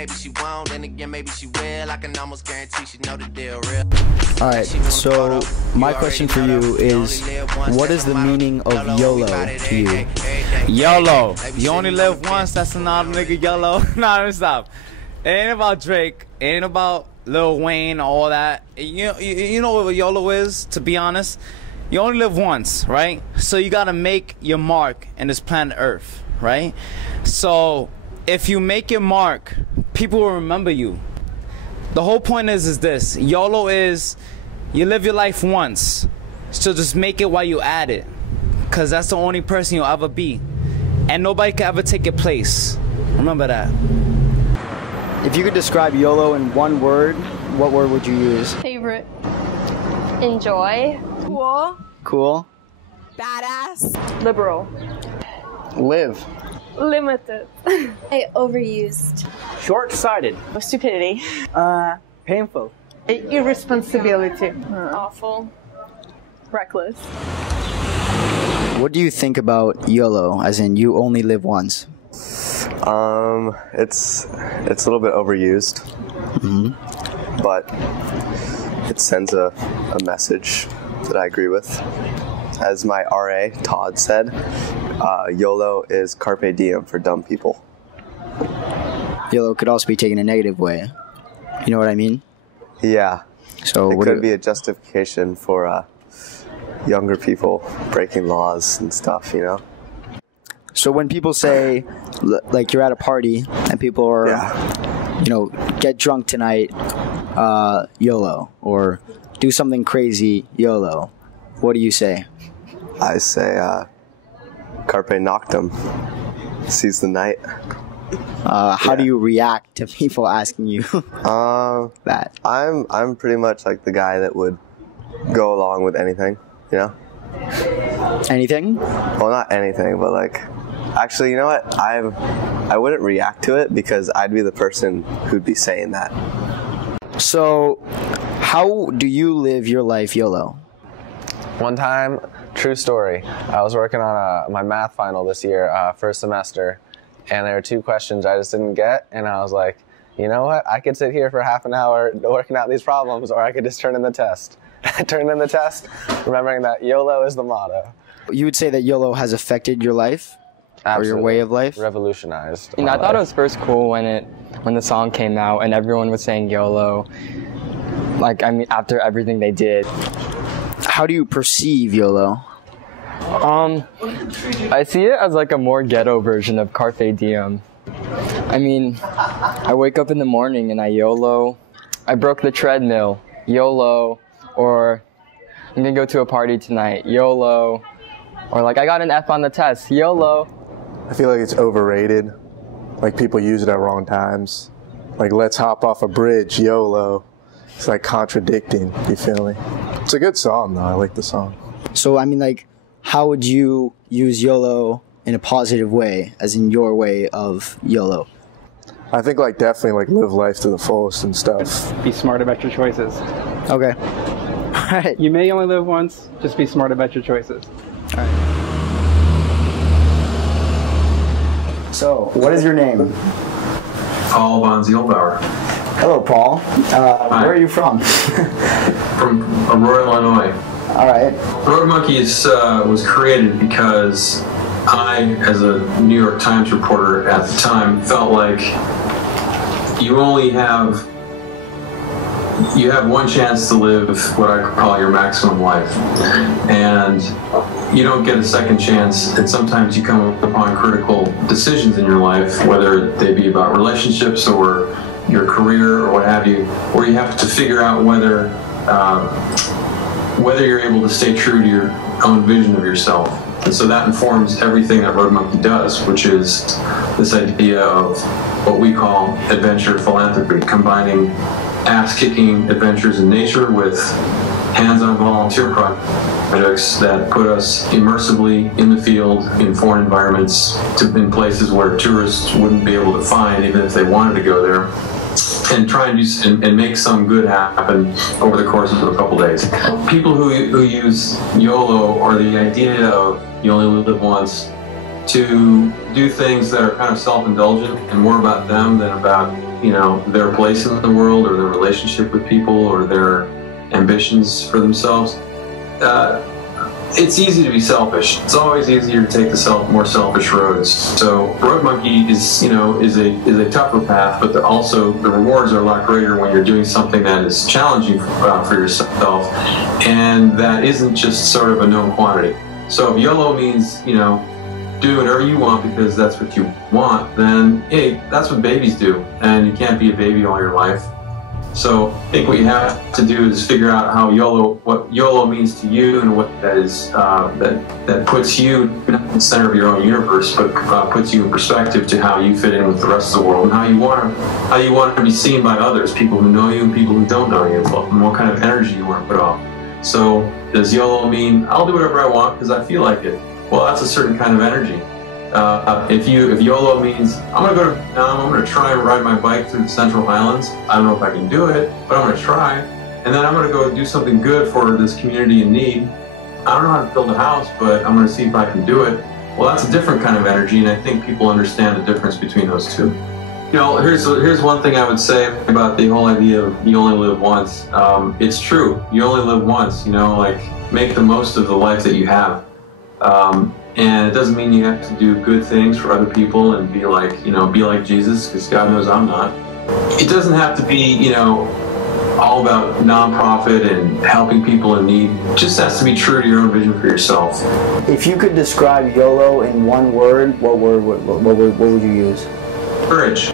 maybe she won't, then again maybe she will. I can almost guarantee she know the deal real. Alright, so my question for you is, what is the meaning of YOLO to you? YOLO. You only live once, that's another nigga YOLO. Nah, let me stop. It ain't about Drake, it ain't about Lil Wayne, all that. You know what YOLO is, to be honest? You only live once, right? So you gotta make your mark in this planet Earth, right? So if you make your mark, people will remember you. The whole point is this: YOLO is, you live your life once, so just make it while you at it, cause that's the only person you'll ever be, and nobody can ever take your place. Remember that. If you could describe YOLO in one word, what word would you use? Favorite. Enjoy. Cool. Cool. Badass. Liberal. Live. Limited. Overused. Short-sighted. Stupidity. Painful. Irresponsibility. Awful. Reckless. What do you think about YOLO, as in you only live once? It's a little bit overused, but it sends a message that I agree with. As my RA, Todd, said, YOLO is carpe diem for dumb people. YOLO could also be taken a negative way. You know what I mean? Yeah. So it could be a justification for younger people breaking laws and stuff, you know? So when people say, like, you're at a party and people are, you know, get drunk tonight, YOLO, or do something crazy, YOLO, what do you say? I say, carpe noctem, seize the night. How do you react to people asking you that? I'm pretty much like the guy that would go along with anything, you know? Anything? Well, not anything, but like, actually, you know what? I wouldn't react to it because I'd be the person who'd be saying that. So, how do you live your life YOLO? One time, true story, I was working on my math final this year, first semester, and there were 2 questions I just didn't get, and I was like, you know what? I could sit here for half an hour working out these problems, or I could just turn in the test. Turn in the test, remembering that YOLO is the motto. You would say that YOLO has affected your life? Absolutely. Or your way of life? Revolutionized. You know, I thought it was first cool when the song came out and everyone was saying YOLO. Like, I mean, after everything they did. How do you perceive YOLO? I see it as like a more ghetto version of carpe diem. I mean, I wake up in the morning and I YOLO. I broke the treadmill, YOLO. Or I'm gonna go to a party tonight, YOLO. Or like, I got an F on the test, YOLO. I feel like it's overrated. Like, people use it at wrong times. Like, let's hop off a bridge, YOLO. It's like contradicting, you feel me? It's a good song though, I like the song. So, I mean, like, how would you use YOLO in a positive way, as in your way of YOLO? I think, like, definitely, like, live life to the fullest and stuff. Be smart about your choices. Okay. Alright. You may only live once, just be smart about your choices. Alright. So, what is your name? Paul von Zielbauer. Hello, Paul. Where are you from? From Aurora, Illinois. Alright. Roadmonkey was created because I, as a New York Times reporter at the time, felt like you have one chance to live what I call your maximum life, and you don't get a second chance, and sometimes you come upon critical decisions in your life, whether they be about relationships or your career or what have you, where you have to figure out whether you're able to stay true to your own vision of yourself. And so that informs everything that Roadmonkey does, which is this idea of what we call adventure philanthropy, combining ass-kicking adventures in nature with hands-on volunteer projects that put us immersively in the field, in foreign environments, in places where tourists wouldn't be able to find even if they wanted to go there, and try and make some good happen over the course of a couple days. People who use YOLO, or the idea of you only live once, to do things that are kind of self-indulgent and more about them than about you know, their place in the world or their relationship with people or their ambitions for themselves, it's easy to be selfish. It's always easier to take the more selfish roads. So Roadmonkey is, you know, is a tougher path, but also the rewards are a lot greater when you're doing something that is challenging for yourself, and that isn't just sort of a known quantity. So if YOLO means, you know, do whatever you want because that's what you want, then hey, that's what babies do, and you can't be a baby all your life. So I think what you have to do is figure out how what YOLO means to you, and what that is, that puts you not in the center of your own universe, but puts you in perspective to how you fit in with the rest of the world, and how you want to be seen by others, people who know you and people who don't know you, and what kind of energy you want to put off. So does YOLO mean I'll do whatever I want because I feel like it? Well, that's a certain kind of energy. If YOLO means I'm gonna try and ride my bike through the Central Highlands. I don't know if I can do it, but I'm gonna try. And then I'm gonna go do something good for this community in need. I don't know how to build a house, but I'm gonna see if I can do it. Well, that's a different kind of energy, and I think people understand the difference between those two. You know, here's one thing I would say about the whole idea of you only live once. It's true. You only live once. You know, like, make the most of the life that you have. And it doesn't mean you have to do good things for other people and be like, you know, be like Jesus, because God knows I'm not. It doesn't have to be, you know, all about nonprofit and helping people in need. It just has to be true to your own vision for yourself. If you could describe YOLO in one word, what would you use? Courage.